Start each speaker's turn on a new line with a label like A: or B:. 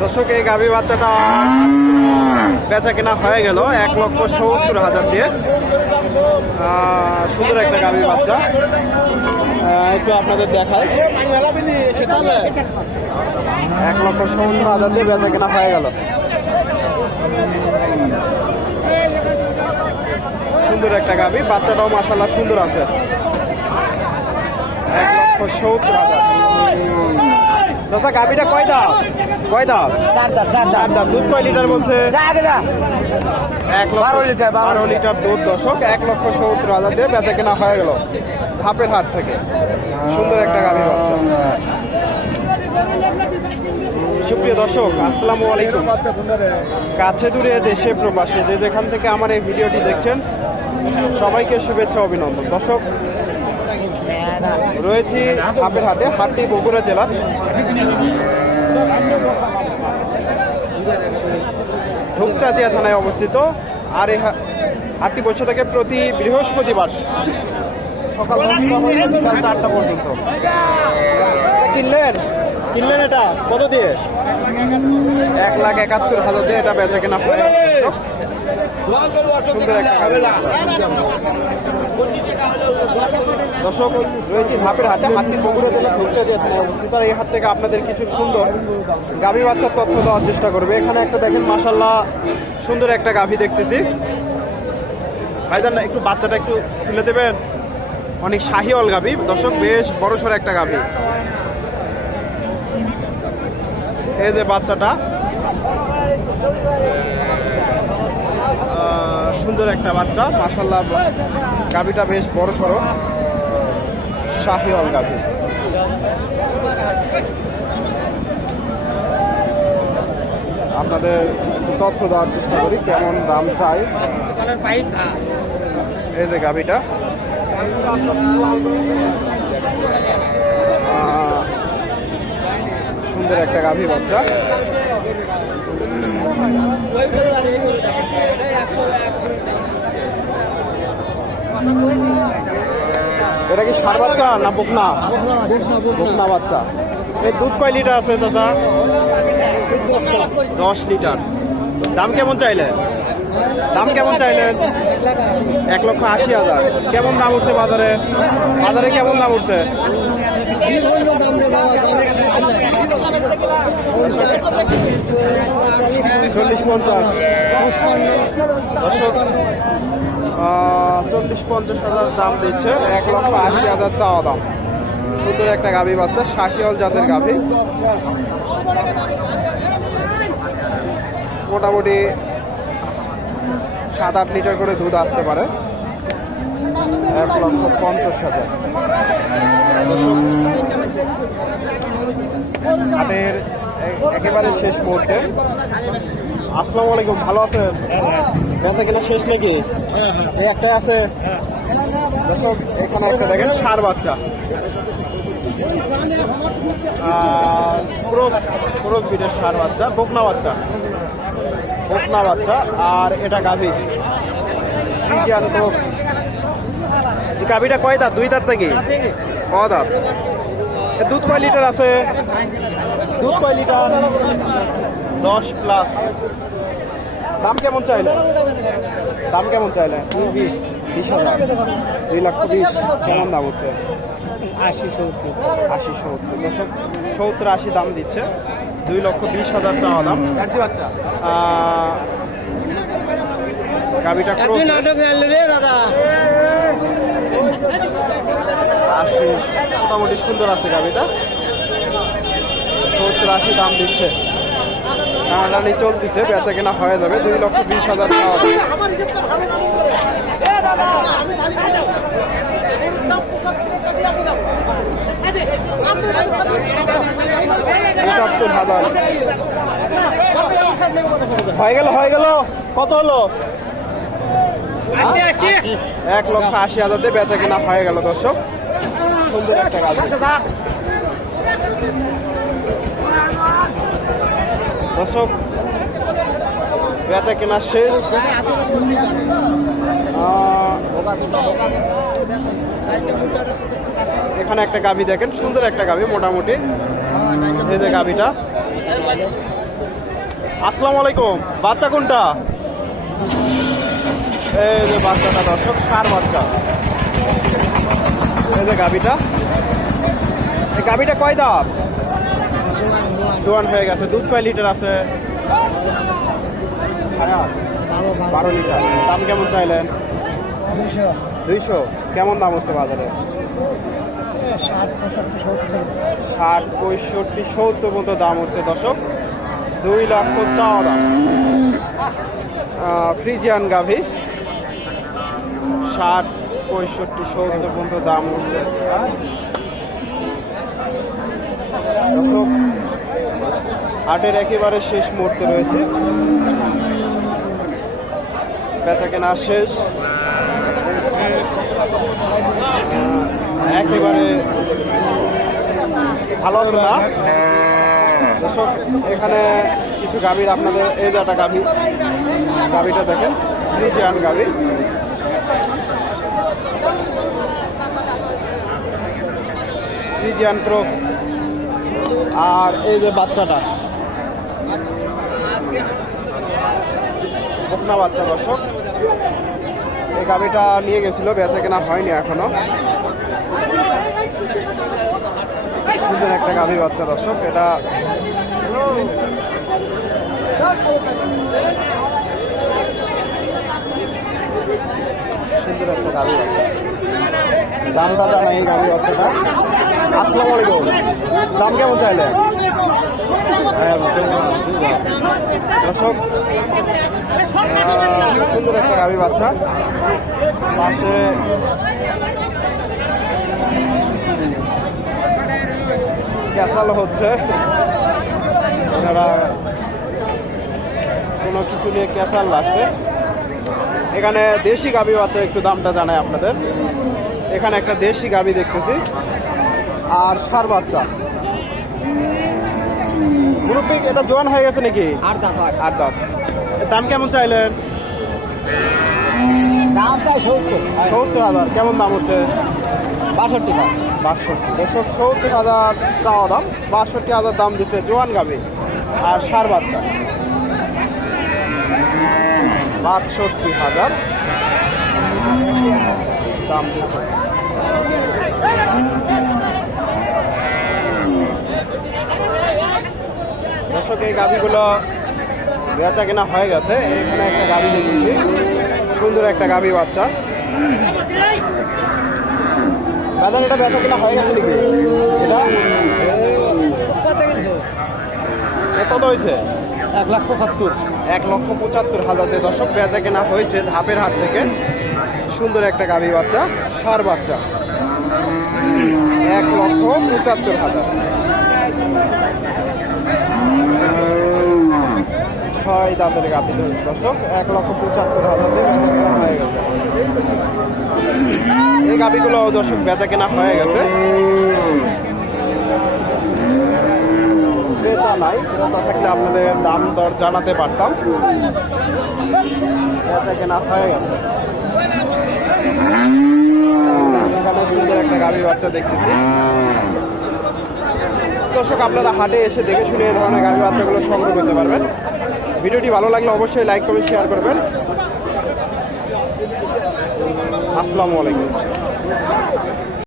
A: দর্শক, এই গাভী বাচ্চাটা বেচা কেনা হয়ে গেল এক লক্ষ সত্তর হাজার দিয়ে। সুন্দর একটা গাভী বাচ্চা। একটু আপনাদের দেখায় এক লক্ষ সত্তর হাজার দিয়ে বেচা কেনা হয়ে গেল। সুন্দর একটা গাভী। বাচ্চাটাও মাসাল্লাহ সুন্দর আছে। এক লক্ষ সত্তর হাজার। দাদা গাভীটা কয় দাম কয় দাম
B: চার দাঁত চার
A: চার দাম দুধ কয় লিটার বলছে?
B: যা
A: এক লক্ষ
B: বারো লিটার, বারো
A: বারো লিটার। দুধ দশক এক লক্ষ সত্তর হাজার দিয়ে বেচা কেনা হয়ে গেল ধাপের হাট থেকে। সুন্দর একটা গাভী বাচ্চা। সুপ্রিয় দর্শক আসসালামু আলাইকুম। কাছে দূরে দেশে প্রবাসে যে যেখান থেকে আমার এই ভিডিওটি দেখছেন সবাইকে শুভেচ্ছা অভিনন্দন। দর্শক রয়েছি ধাপের হাটে, হাটটি বগুড়া জেলার। ধূপচাচিয়া থানায় অবস্থিত। আর এই হাটটি বসে থাকে প্রতি বৃহস্পতিবার সকাল বিকাল চারটা পর্যন্ত। কিনলেন? কিনলেন এটা? কত দিয়ে? এক লাখ একাত্তর হাজার দিয়ে এটা বেচা কেনা সুন্দর একটা। দর্শক, রয়েছে ধাপের হাটে হাটটি বগুড়া জেলার ধূপচাচিয়া থানায় অবস্থিত। এই হাট থেকে আপনাদের কিছু সুন্দর গাভী বাচ্চার তথ্য দেওয়ার চেষ্টা করবে। এখানে একটা দেখেন মাসাল্লাহ সুন্দর একটা গাভী দেখতেছি। ভাইজান, একটু বাচ্চাটা একটু তুলে দেবেন? অনেক শাহিওয়াল গাভী। দর্শক, বেশ বড় সড়ো একটা গাভী। এই যে বাচ্চাটা। সুন্দর একটা বাচ্চা মাসাল্লাহ গাভীটা বেশ বড় সড়ো শাহিওয়াল গাভী। আপনাদের তথ্য দেওয়ার চেষ্টা করি, কেমন দাম চাই। এই যে গাভিটা। সুন্দর একটা গাভী বাচ্চা। এটা কি সার বাচ্চা না বকনা? বকনা বাচ্চা। এই দুধ কয় লিটার আছে চাচা? দশ লিটার। দাম কেমন চাইলেন? দাম কেমন চাইলেন? এক লক্ষ আশি হাজার। কেমন দাম উঠছে বাজারে? বাজারে কেমন দাম উঠছে? চল্লিশ পঞ্চাশ। চল্লিশ পঞ্চাশ হাজার দাম দিচ্ছে। এক লক্ষ আশি হাজার চাওয়া দাম। সুন্দর একটা গাভী বাচ্চা, শাহিওয়াল জাতের গাভী। মোটামুটি সাত আট লিটার করে দুধ আসতে পারে। এক লক্ষ পঞ্চাশ হাজার। হাটের একেবারে শেষ মুহূর্তে। আসসালামু আলাইকুম ভালো আছেন? বেচা কিনা শেষ নাকি? এই একটা আছে। এখানে একটা দেখেন সার বাচ্চা। ক্রস ক্রস বিটের সার বাচ্চা বকনা বাচ্চা। বকনা বাচ্চা আর এটা গাভী। Indian cross? এই গাভীটা কয় দাঁত? দুই দাঁত নাকি? ক দাঁত? দুধ কয় লিটার আছে? দুধ কয় লিটার? দশ প্লাস। দাম কেমন চাইলে? দাম কেমন চাইলে? বিশ বিশ হাজার। দুই লাখ বিশ। কেমন দাম হচ্ছে?
B: আশি সত্তর।
A: আশি সত্তর। দশক সত্তর আশি দাম দিচ্ছে। দুই লক্ষ বিশ হাজার চাওয়া দাম। আশি মোটামুটি সুন্দর আছে গাভিটা সত্তর আশি দাম দিচ্ছে। টানাটানি চলতেছে বেচা কেনা হয়ে যাবে, দুই লক্ষ বিশ হাজার হয়ে গেল হয়ে গেল। কত হলো? এক লক্ষ আশি হাজার দিয়ে বেচা কেনা হয়ে গেল, দর্শক। সুন্দর একটা দর্শক বেচা কেনা শেষ এখানে একটা গাভী দেখেন, সুন্দর একটা গাভী মোটামুটি। এই যে গাভীটা। আসসালামু আলাইকুম, বাচ্চা কোনটা? এই যে বাচ্চাটা দর্শক, কার বাচ্চা? এই যে গাবিটা এই গাবিটা কয় দাম জোয়ান হয়ে গেছে দুধ কয় লিটার আছে? বারো লিটার। দাম কেমন চাইলেন? দুইশো। কেমন দাম হচ্ছে বাজারে?
B: ষাট পঁয়ষট্টি সত্তর।
A: মতো দাম হচ্ছে দর্শক। দুই লক্ষ চাওয়া দাম। ফ্রিজিয়ান গাভি। ষাট পঁয়ষট্টি সত্তর পর্যন্ত দাম উঠছে দর্শক হাটের একেবারে শেষ মুহূর্তে রয়েছে। বেচা কেনা শেষ। একেবারে ভালো আছে না? এখানে কিছু গাভীর আপনাদের, এই যে একটা গাভী। গাভীটা দেখেন ফ্রিজিয়ান গাভী। Friesian cross. আর এই যে বাচ্চাটা। বকনা বাচ্চা দর্শক। এই গাভীটা নিয়ে গেছিল, বেচা কেনা হয়নি এখনও। সুন্দর একটা গাভী বাচ্চা, দর্শক। এটা সুন্দর একটা গাভী বাচ্চা। দামটা জানা এই গাভী বাচ্চাটা। আসসালামু আলাইকুম। দাম কেমন চাইলে সুন্দর একটা গাভী বাচ্চা পাশে ক্যাসাল হচ্ছে কোনো কিছু নিয়ে ক্যাসাল লাগছে এখানে দেশি গাভী বাচ্চা একটু দামটা জানাই আপনাদের। এখানে একটা দেশি গাভী দেখতেছি। আর সার বাচ্চা। মুরব্বী এটা জোয়ান হয়ে গেছে নাকি?
B: আর দাম
A: আট এর দাম কেমন চাইলেন?
B: দাম চাই সত্তর।
A: সত্তর হাজার। কেমন দাম হচ্ছে?
B: বাষট্টি দাম।
A: বাষট্টি। দশক সত্তর হাজার চাওয়া দাম। বাষট্টি হাজার দাম দিচ্ছে জোয়ান গাভী আর সার বাচ্চা। বাষট্টি হাজার দাম দিচ্ছে দর্শক এই গাভীগুলো বেচা কেনা হয়ে গেছে। এখানে একটা গাভী দেখেছি। সুন্দর একটা গাভী বাচ্চা। বাজার এটা বেচা কেনা হয়ে গেছে নাকি? এটা?
B: কত
A: হয়েছে?
B: এক লাখ পঁচাত্তর।
A: এক লক্ষ পঁচাত্তর হাজার দিয়ে দর্শক বেচা কেনা হয়েছে ধাপের হাট থেকে। সুন্দর একটা গাভী বাচ্চা সার বাচ্চা। এক লক্ষ পঁচাত্তর হাজার। ছয় দাঁতের গাভী দর্শক, এক লক্ষ পঁচাত্তর হাজার বেচা কেনা হয়ে গেছে। এই গাভীগুলো দর্শক বেচা কেনা হয়ে গেছে। ক্রেতা নাই, ক্রেতা থাকলে আপনাদের দাম দর জানাতে পারতাম। বেচা কেনা হয়ে গেছে। একটা গাভী বাচ্চা দেখতেছি। দর্শক, আপনারা হাটে এসে দেখে শুনে এই ধরনের গাভী বাচ্চাগুলো সংগ্রহ করতে পারবেন। ভিডিওটি ভালো লাগলে অবশ্যই লাইক কমেন্ট শেয়ার করবেন। আসসালামু আলাইকুম।